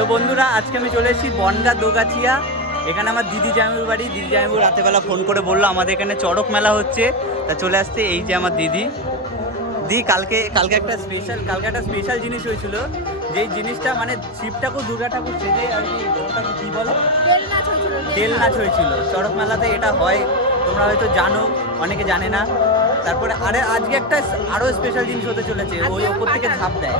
তো বন্ধুরা আজকে আমি চলে এসেছি বনগাঁ দোগাছিয়া। এখানে আমার দিদি জামাইবাবুর বাড়ি। দিদি জামাইবাবু রাতেবেলা ফোন করে বললো আমাদের এখানে চড়ক মেলা হচ্ছে, তা চলে আসতে। এই যে আমার দিদি কালকে একটা স্পেশাল জিনিস হয়েছিল, যেই জিনিসটা মানে শিব ঠাকুর দুর্গা ঠাকুর সেজে আর কি, ওটাকে কি বলে, তেল নাচ হয়েছিল চড়ক মেলাতে। এটা হয়, তোমরা হয়তো জানো, অনেকে জানে না। তারপরে আজকে একটা আরো স্পেশাল জিনিস হতে চলেছে, ওই ওপর থেকে ঝাঁপ দেয়,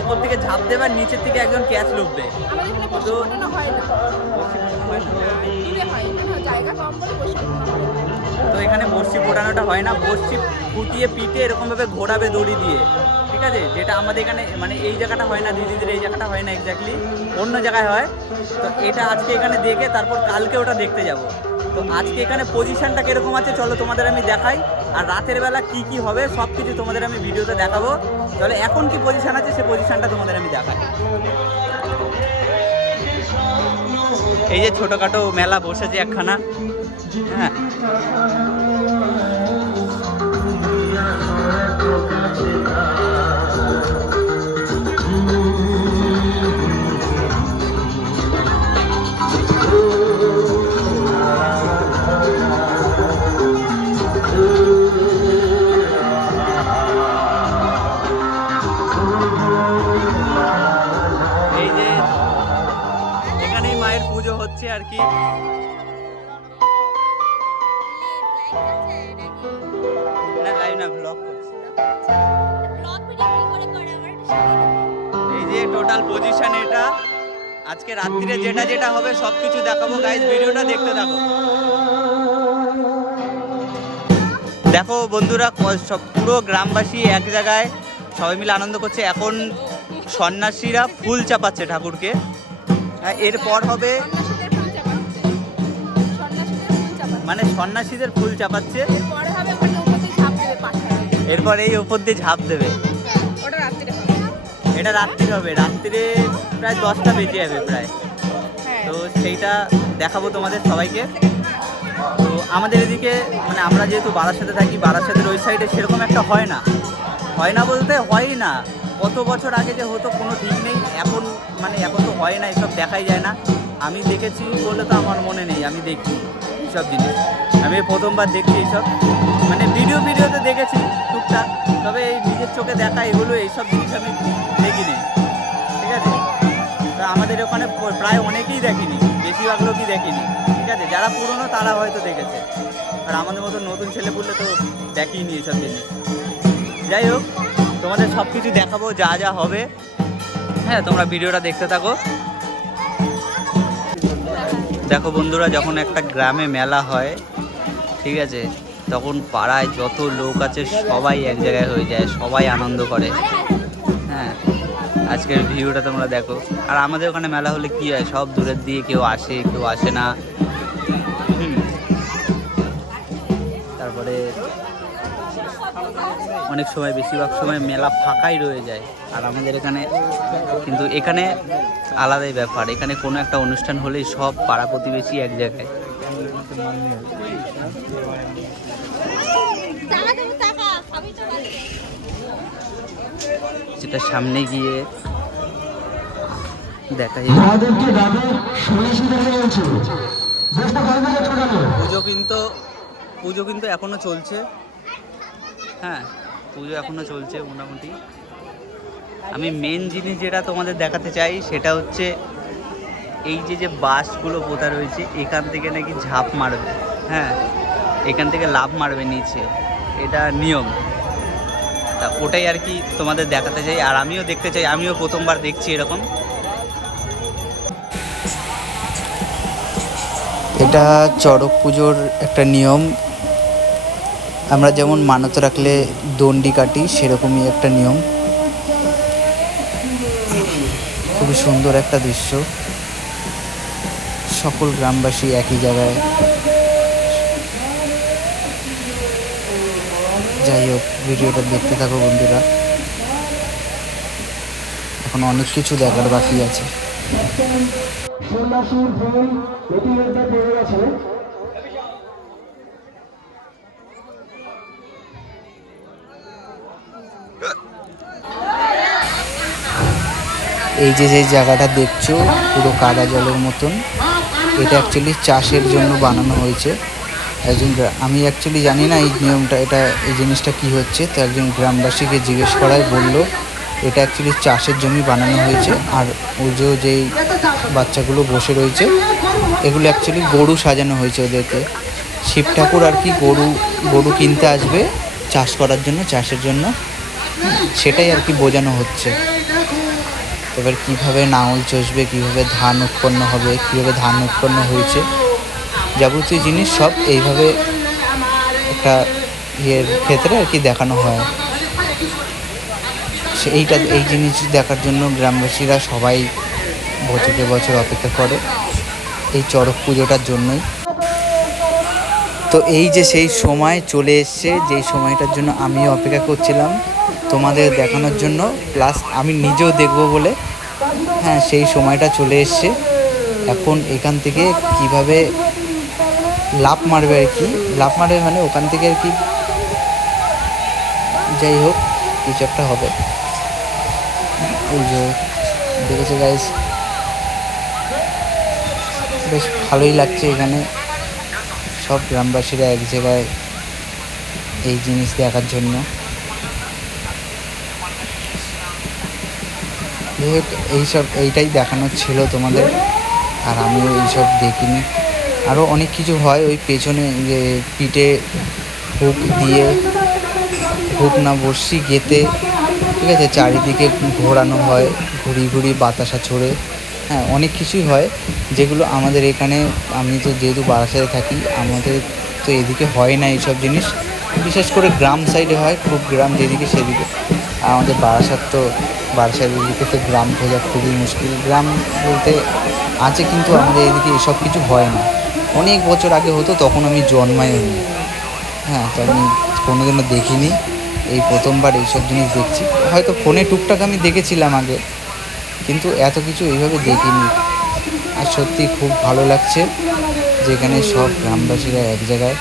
ওপর থেকে ঝাঁপ দেবে আর নিচের থেকে একজন ক্যাচ লুববে। তো এখানে বর্ষি ফোটানোটা হয় না, বর্ষি ফুটিয়ে পিঠে এরকমভাবে ঘোরাবে দড়ি দিয়ে, ঠিক আছে? যেটা আমাদের এখানে মানে এই জায়গাটা হয় না, দিদিদের এই জায়গাটা হয় না, এক্স্যাক্টলি অন্য জায়গায় হয়। তো এটা আজকে এখানে দেখে তারপর কালকে ওটা দেখতে যাব। তো আজকে এখানে পজিশনটা কীরকম আছে চলো তোমাদের আমি দেখাই, আর রাতের বেলা কি কি হবে সব কিছু তোমাদের আমি ভিডিওতে দেখাবো। চলো এখন কি পজিশন আছে সে পজিশনটা তোমাদের আমি দেখাই। এই যে ছোটোখাটো মেলা বসেছে একখানা, হ্যাঁ। এই যে এখানেই মায়ের পুজো হচ্ছে আর কি। এই যে টোটাল পজিশন এটা, আজকে রাত্রিরে যেটা যেটা হবে সব কিছু দেখাবো গাইস, ভিডিওটা দেখতে থাকো। দেখো বন্ধুরা, সব পুরো গ্রামবাসী এক জায়গায় সবাই মিলে আনন্দ করছে। এখন সন্ন্যাসীরা ফুল চাপাচ্ছে ঠাকুরকে, এরপর হবে মানে সন্ন্যাসীদের ফুল চাপাচ্ছে, এরপর এই ওপর দিয়ে ঝাঁপ দেবে। এটা রাত্রি হবে, রাত্রিরে প্রায় 10টা বেজে যাবে প্রায়। তো সেইটা দেখাবো তোমাদের সবাইকে। তো আমাদের এদিকে মানে আমরা যেহেতু বারাসাতে থাকি, বারাসাতের ওই সাইডে সেরকম একটা হয় না বলতে হয়ই না। কত বছর আগে যে হতো কোনো ঠিক নেই, এখন মানে এখন তো হয় না, এসব দেখাই যায় না। আমি দেখেছি বলে তো আমার মনে নেই, আমি দেখি এইসব জিনিস, আমি প্রথমবার দেখছি এইসব, মানে ভিডিওতে দেখেছি টুকটাক, তবে এই নিজের চোখে দেখা এগুলো এইসব জিনিস আমি দেখিনি, ঠিক আছে? তো আমাদের ওখানে প্রায় অনেকেই দেখিনি, বেশিরভাগ লোকই দেখিনি, ঠিক আছে? যারা পুরনো তারা হয়তো দেখেছে, আর আমাদের মতো নতুন ছেলে বললে তো দেখিনি এইসব জিনিস। যাই হোক, তোমাদের সব কিছু দেখাবো যা যা হবে, হ্যাঁ তোমরা ভিডিওটা দেখতে থাকো। দেখো বন্ধুরা, যখন একটা গ্রামে মেলা হয়, ঠিক আছে, তখন পাড়ায় যত লোক আছে সবাই এক জায়গায় হয়ে যায়, সবাই আনন্দ করে, হ্যাঁ। আজকের ভিডিওটা তোমরা দেখো। আর আমাদের ওখানে মেলা হলে কি হয়, সব দূরের দিয়ে কেউ আসে কেউ আসে না, তারপরে অনেক সময় বেশিরভাগ সময় মেলা ফাঁকাই রয়ে যায়। আর আমাদের এখানে কিন্তু এখানে আলাদাই ব্যাপার, এখানে কোনো একটা অনুষ্ঠান হলেই সব পাড়া প্রতিবেশী এক জায়গায়। যেটা সামনে গিয়ে দেখা যায় পুজো কিন্তু এখনো চলছে, হ্যাঁ পুজো এখনো চলছে মোটামুটি। আমি মেন জিনিস যেটা তোমাদের দেখাতে চাই সেটা হচ্ছে এই যে বাঁশগুলো পোতা রয়েছে, এখান থেকে নাকি ঝাঁপ মারবে, হ্যাঁ এখান থেকে লাফ মারবে নিচে, এটা নিয়ম। তা ওটাই আর কি তোমাদের দেখাতে চাই, আর আমিও দেখতে চাই, আমিও প্রথমবার দেখছি এরকম। এটা চড়ক পুজোর একটা নিয়ম, আমরা যেমন মানত রাখলে দণ্ডি কাটি, সেরকমই একটা নিয়ম। খুবই সুন্দর একটা দৃশ্য, সকল গ্রামবাসী একই জায়গায়। যাই হোক, ভিডিওটা দেখতে থাকো বন্ধুরা, এখন অনেক কিছু দেখার বাকি আছে। এই যে জায়গাটা দেখছো পুরো কাদা জলের মতন, এটা অ্যাকচুয়ালি চাষের জন্য বানানো হয়েছে। আমি অ্যাকচুয়ালি জানি না এই নিয়মটা, এই জিনিসটা কি হচ্ছে, তো একজন গ্রামবাসীকে জিজ্ঞেস করায় বলল এটা অ্যাকচুয়ালি চাষের জমি বানানো হয়েছে। আর ওই যেই বাচ্চাগুলো বসে রয়েছে এগুলো অ্যাকচুয়ালি গরু সাজানো হয়েছে ওদেরকে। শিব ঠাকুর আর কি গরু কিনতে আসবে চাষ করার জন্য, চাষের জন্য, সেটাই আর কি বোঝানো হচ্ছে। এবার কীভাবে নাঙল চষবে, কীভাবে ধান উৎপন্ন হবে, কীভাবে ধান উৎপন্ন হয়েছে, যাবতীয় জিনিস সব এইভাবে একটা ক্ষেত্রে আর কি দেখানো হয়। এই জিনিস দেখার জন্য গ্রামবাসীরা সবাই বছরকে বছর অপেক্ষা করে এই চড়ক পুজোটার জন্যই। তো এই যে সেই সময় চলে এসছে, যেই সময়টার জন্য আমিও অপেক্ষা করছিলাম তোমাদের দেখানোর জন্য, প্লাস আমি নিজেও দেখবো বলে। হ্যাঁ, সেই সময়টা চলে এসছে। এখন এখান থেকে কিভাবে লাফ মারবে আর কি, লাফ মারবে মানে ওখান থেকে আর কি, যাই হোক কিছু একটা হবে। ওই যে দেখেছো গাইস, বেশ ভালোই লাগছে এখানে সব গ্রামবাসীরা এক জায়গায় এই জিনিস দেখার জন্য। এইটাই দেখানোর ছিল তোমাদের, আর আমিও এইসব দেখিনি। আরও অনেক কিছু হয় ওই পেছনে, যে পিঠে হুক দিয়ে, হুক না বড়শি গেঁথে, ঠিক আছে, চারিদিকে ঘোরানো হয়, ঘুরি বাতাসা ছড়ে। হ্যাঁ, অনেক কিছুই হয় যেগুলো আমাদের এখানে, আমি তো যেহেতু বারাসাতে থাকি, আমাদের তো এদিকে হয় না এইসব জিনিস। বিশেষ করে গ্রাম সাইডে হয়, খুব গ্রাম যেদিকে সেদিকে। আমাদের বারাসাতের দিকে তো গ্রাম খোঁজা খুবই মুশকিল। গ্রাম বলতে আছে, কিন্তু আমাদের এদিকে এসব কিছু হয় না। অনেক বছর আগে হতো, তখন আমি জন্মাইনি। হ্যাঁ, তো আমি কোনোদিনও দেখিনি, এই প্রথমবার এইসব জিনিস দেখছি। হয়তো ফোনে টুকটাক আমি দেখেছিলাম আগে, কিন্তু এত কিছু এইভাবে দেখিনি। আর সত্যি খুব ভালো লাগছে যেখানে সব গ্রামবাসীরা এক জায়গায়,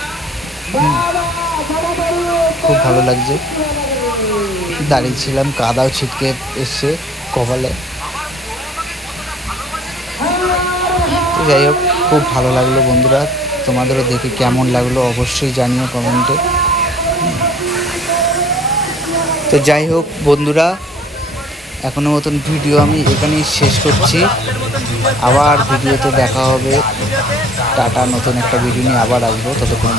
খুব ভালো লাগছে। দাঁড়িয়েছিলাম, কাদাও ছিটকে এসছে কপালে। তো যাই হোক, খুব ভালো লাগলো বন্ধুরা। তোমাদেরও দেখে কেমন লাগলো অবশ্যই জানিও কমেন্টে। তো যাই হোক বন্ধুরা, এখনো মতন ভিডিও আমি এখানেই শেষ করছি। আবার ভিডিওতে দেখা হবে। টাটা, নতুন একটা ভিডিও নিয়ে আবার আসবো। ততক্ষণ